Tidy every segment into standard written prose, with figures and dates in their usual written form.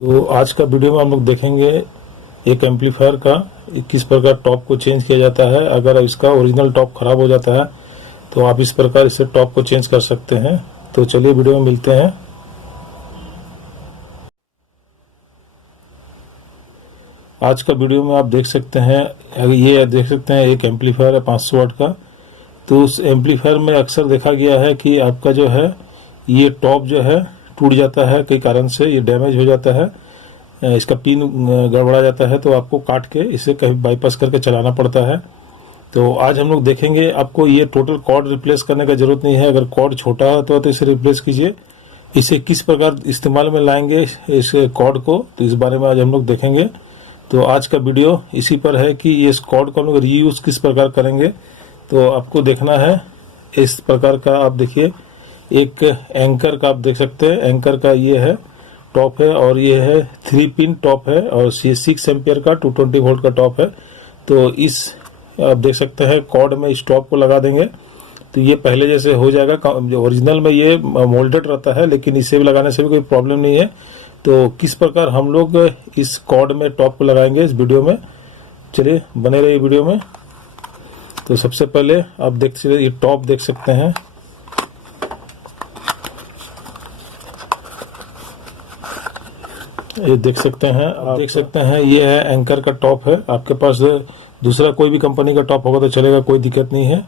तो आज का वीडियो में हम लोग देखेंगे एक एम्पलीफायर का किस प्रकार टॉप को चेंज किया जाता है। अगर इसका ओरिजिनल टॉप खराब हो जाता है तो आप इस प्रकार इससे टॉप को चेंज कर सकते हैं। तो चलिए वीडियो में मिलते हैं। आज का वीडियो में आप देख सकते हैं, ये देख सकते हैं एक एम्पलीफायर है 500 वाट का। तो उस एम्पलीफायर में अक्सर देखा गया है कि आपका जो है ये टॉप जो है टूट जाता है, कई कारण से ये डैमेज हो जाता है, इसका पिन गड़बड़ा जाता है, तो आपको काट के इसे कहीं बाईपास करके चलाना पड़ता है। तो आज हम लोग देखेंगे, आपको ये टोटल कॉर्ड रिप्लेस करने का जरूरत नहीं है। अगर कॉर्ड छोटा है तो इसे रिप्लेस कीजिए। इसे किस प्रकार इस्तेमाल में लाएंगे इस कॉर्ड को, तो इस बारे में आज हम लोग देखेंगे। तो आज का वीडियो इसी पर है कि ये इस कॉर्ड को हम लोग रीयूज किस प्रकार करेंगे। तो आपको देखना है इस प्रकार का। आप देखिए एक एंकर का आप देख सकते हैं, एंकर का ये है टॉप है और ये है 3 पिन टॉप है और ये 6 एम्पियर का 220 वोल्ट का टॉप है। तो इस आप देख सकते हैं कॉर्ड में इस टॉप को लगा देंगे तो ये पहले जैसे हो जाएगा। जो ओरिजिनल में ये मोल्डेड रहता है, लेकिन इसे भी लगाने से भी कोई प्रॉब्लम नहीं है। तो किस प्रकार हम लोग इस कॉर्ड में टॉप को लगाएंगे इस वीडियो में, चलिए बने रहिए वीडियो में। तो सबसे पहले आप देख सकते ये टॉप देख सकते हैं, ये देख सकते हैं, आप देख सकते हैं ये है एंकर का टॉप है। आपके पास दूसरा कोई भी कंपनी का टॉप होगा तो चलेगा, कोई दिक्कत नहीं है।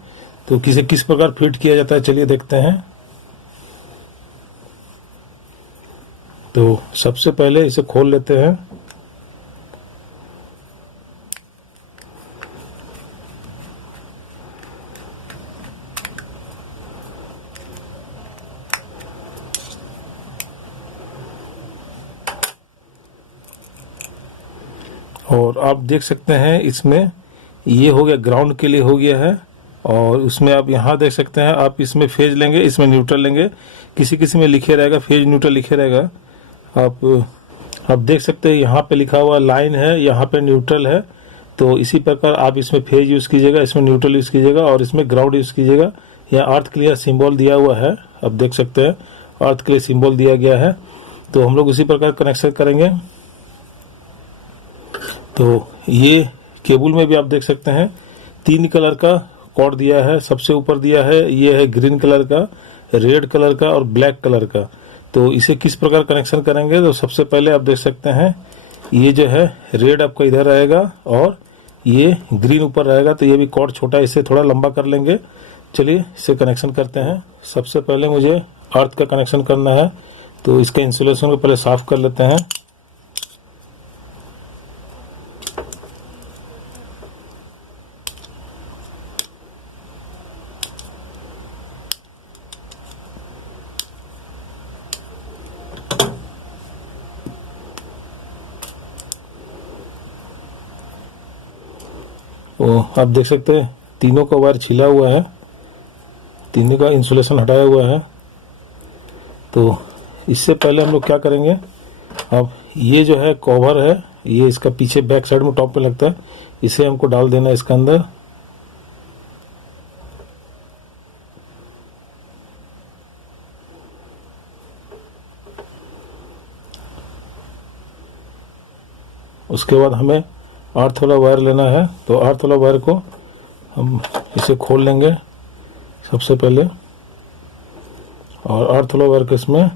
तो किस प्रकार फिट किया जाता है चलिए देखते हैं। तो सबसे पहले इसे खोल लेते हैं। और आप देख सकते हैं इसमें ये हो गया, ग्राउंड के लिए हो गया है। और उसमें आप यहाँ देख सकते हैं, आप इसमें फेज लेंगे, इसमें न्यूट्रल लेंगे। किसी किसी में लिखे रहेगा फेज न्यूट्रल लिखे रहेगा। आप देख सकते हैं यहाँ पे लिखा हुआ लाइन है, यहाँ पे न्यूट्रल है। तो इसी प्रकार आप इसमें फेज यूज कीजिएगा, इसमें न्यूट्रल यूज कीजिएगा और इसमें ग्राउंड यूज कीजिएगा। यहाँ अर्थ क्लियर सिंबल दिया हुआ है, आप देख सकते हैं अर्थ क्लियर सिंबल दिया गया है। तो हम लोग उसी प्रकार कनेक्शन करेंगे। तो ये केबल में भी आप देख सकते हैं 3 कलर का कॉर्ड दिया है। सबसे ऊपर दिया है ये है ग्रीन कलर का, रेड कलर का और ब्लैक कलर का। तो इसे किस प्रकार कनेक्शन करेंगे, तो सबसे पहले आप देख सकते हैं ये जो है रेड आपका इधर रहेगा और ये ग्रीन ऊपर रहेगा। तो ये भी कॉर्ड छोटा है, इसे थोड़ा लंबा कर लेंगे। चलिए इसे कनेक्शन करते हैं। सबसे पहले मुझे अर्थ का कनेक्शन करना है, तो इसके इंसुलेशन को पहले साफ कर लेते हैं। तो आप देख सकते हैं तीनों का वायर छिला हुआ है, तीनों का इंसुलेशन हटाया हुआ है। तो इससे पहले हम लोग क्या करेंगे, अब ये जो है कवर है, ये इसका पीछे बैक साइड में टॉप पे लगता है, इसे हमको डाल देना है इसके अंदर। उसके बाद हमें अर्थ वाला वायर लेना है। तो अर्थ वाला वायर को हम इसे खोल लेंगे सबसे पहले और अर्थ वाला वायर को इसमें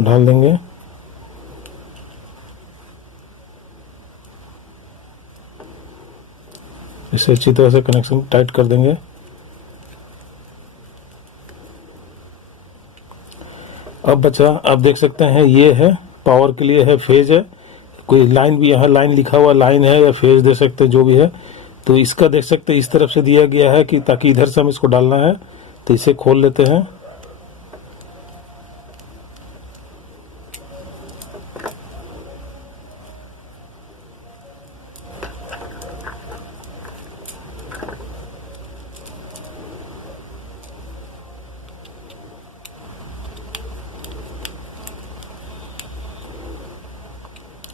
डाल देंगे। इसे अच्छी तरह से कनेक्शन टाइट कर देंगे। अब बचा, आप देख सकते हैं ये है पावर के लिए है, फेज है। कोई लाइन भी यहाँ लाइन लिखा हुआ लाइन है या फेज दे सकते हैं, जो भी है। तो इसका देख सकते हैं इस तरफ से दिया गया है कि ताकि इधर से हम इसको डालना है। तो इसे खोल लेते हैं।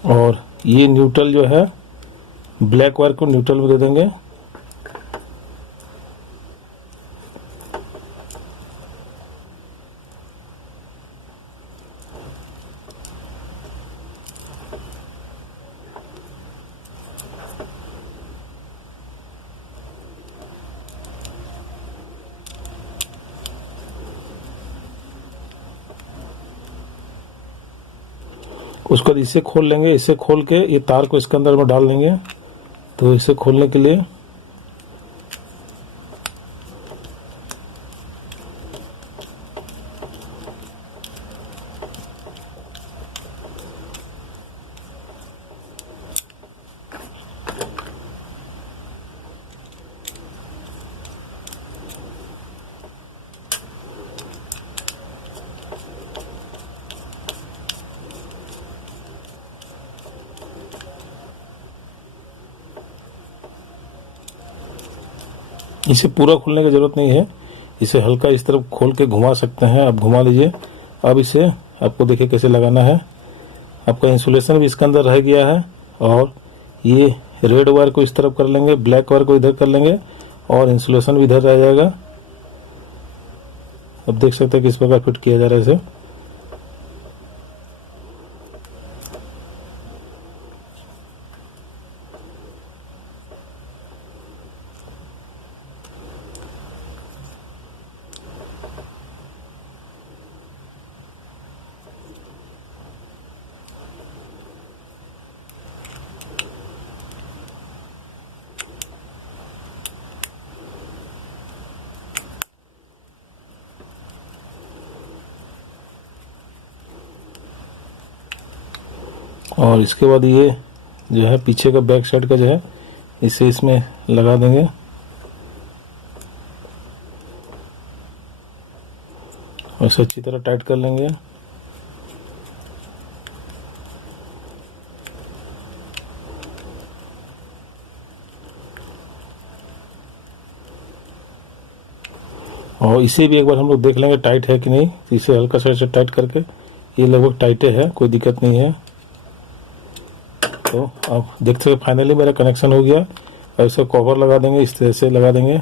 और ये न्यूट्रल जो है ब्लैक वायर को न्यूट्रल में दे देंगे। उसके बाद इसे खोल लेंगे। इसे खोल के ये तार को इसके अंदर में डाल देंगे। तो इसे खोलने के लिए इसे पूरा खोलने की ज़रूरत नहीं है, इसे हल्का इस तरफ खोल के घुमा सकते हैं। आप घुमा लीजिए। अब इसे आपको देखिए कैसे लगाना है। आपका इंसुलेशन भी इसके अंदर रह गया है और ये रेड वायर को इस तरफ कर लेंगे, ब्लैक वायर को इधर कर लेंगे और इंसुलेशन भी इधर रह जाएगा। अब देख सकते हैं किस प्रकार फिट किया जा रहा है इसे। और इसके बाद ये जो है पीछे का बैक साइड का जो है इसे इसमें लगा देंगे और इसे अच्छी तरह टाइट कर लेंगे। और इसे भी एक बार हम लोग देख लेंगे टाइट है कि नहीं। इसे हल्का सा ऐसे टाइट करके, ये लगभग टाइटे है, कोई दिक्कत नहीं है। तो अब देख सकते फाइनली मेरा कनेक्शन हो गया। और इसे कवर लगा देंगे, इस तरह से लगा देंगे।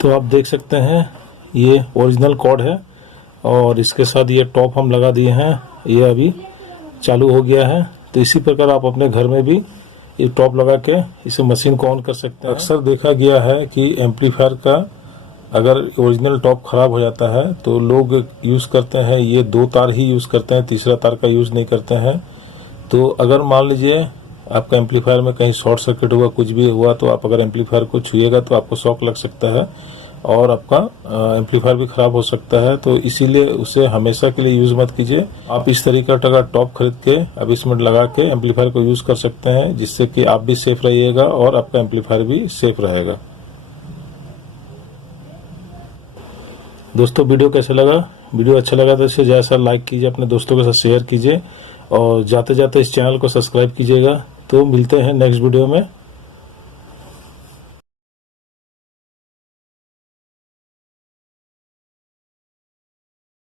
तो आप देख सकते हैं ये ओरिजिनल कॉर्ड है और इसके साथ ये टॉप हम लगा दिए हैं। ये अभी चालू हो गया है। तो इसी प्रकार आप अपने घर में भी ये टॉप लगा के इस मशीन को ऑन कर सकते हैं। अक्सर देखा गया है कि एम्पलीफायर का अगर ओरिजिनल टॉप खराब हो जाता है तो लोग यूज़ करते हैं ये 2 तार ही यूज़ करते हैं, तीसरा तार का यूज़ नहीं करते हैं। तो अगर मान लीजिए आपका एम्पलीफायर में कहीं शॉर्ट सर्किट हुआ, कुछ भी हुआ, तो आप अगर एम्पलीफायर को छुएगा तो आपको शॉक लग सकता है और आपका एम्पलीफायर भी खराब हो सकता है। तो इसीलिए उसे हमेशा के लिए यूज़ मत कीजिए। आप इस तरीके का टॉप खरीद के अब इसमें लगा के एम्पलीफायर को यूज़ कर सकते हैं, जिससे कि आप भी सेफ रहिएगा और आपका एम्पलीफायर भी सेफ रहेगा। दोस्तों वीडियो कैसा लगा? वीडियो अच्छा लगा तो इसे ज़्यादा से लाइक कीजिए, अपने दोस्तों के साथ शेयर कीजिए और जाते जाते इस चैनल को सब्सक्राइब कीजिएगा। तो मिलते हैं नेक्स्ट वीडियो में।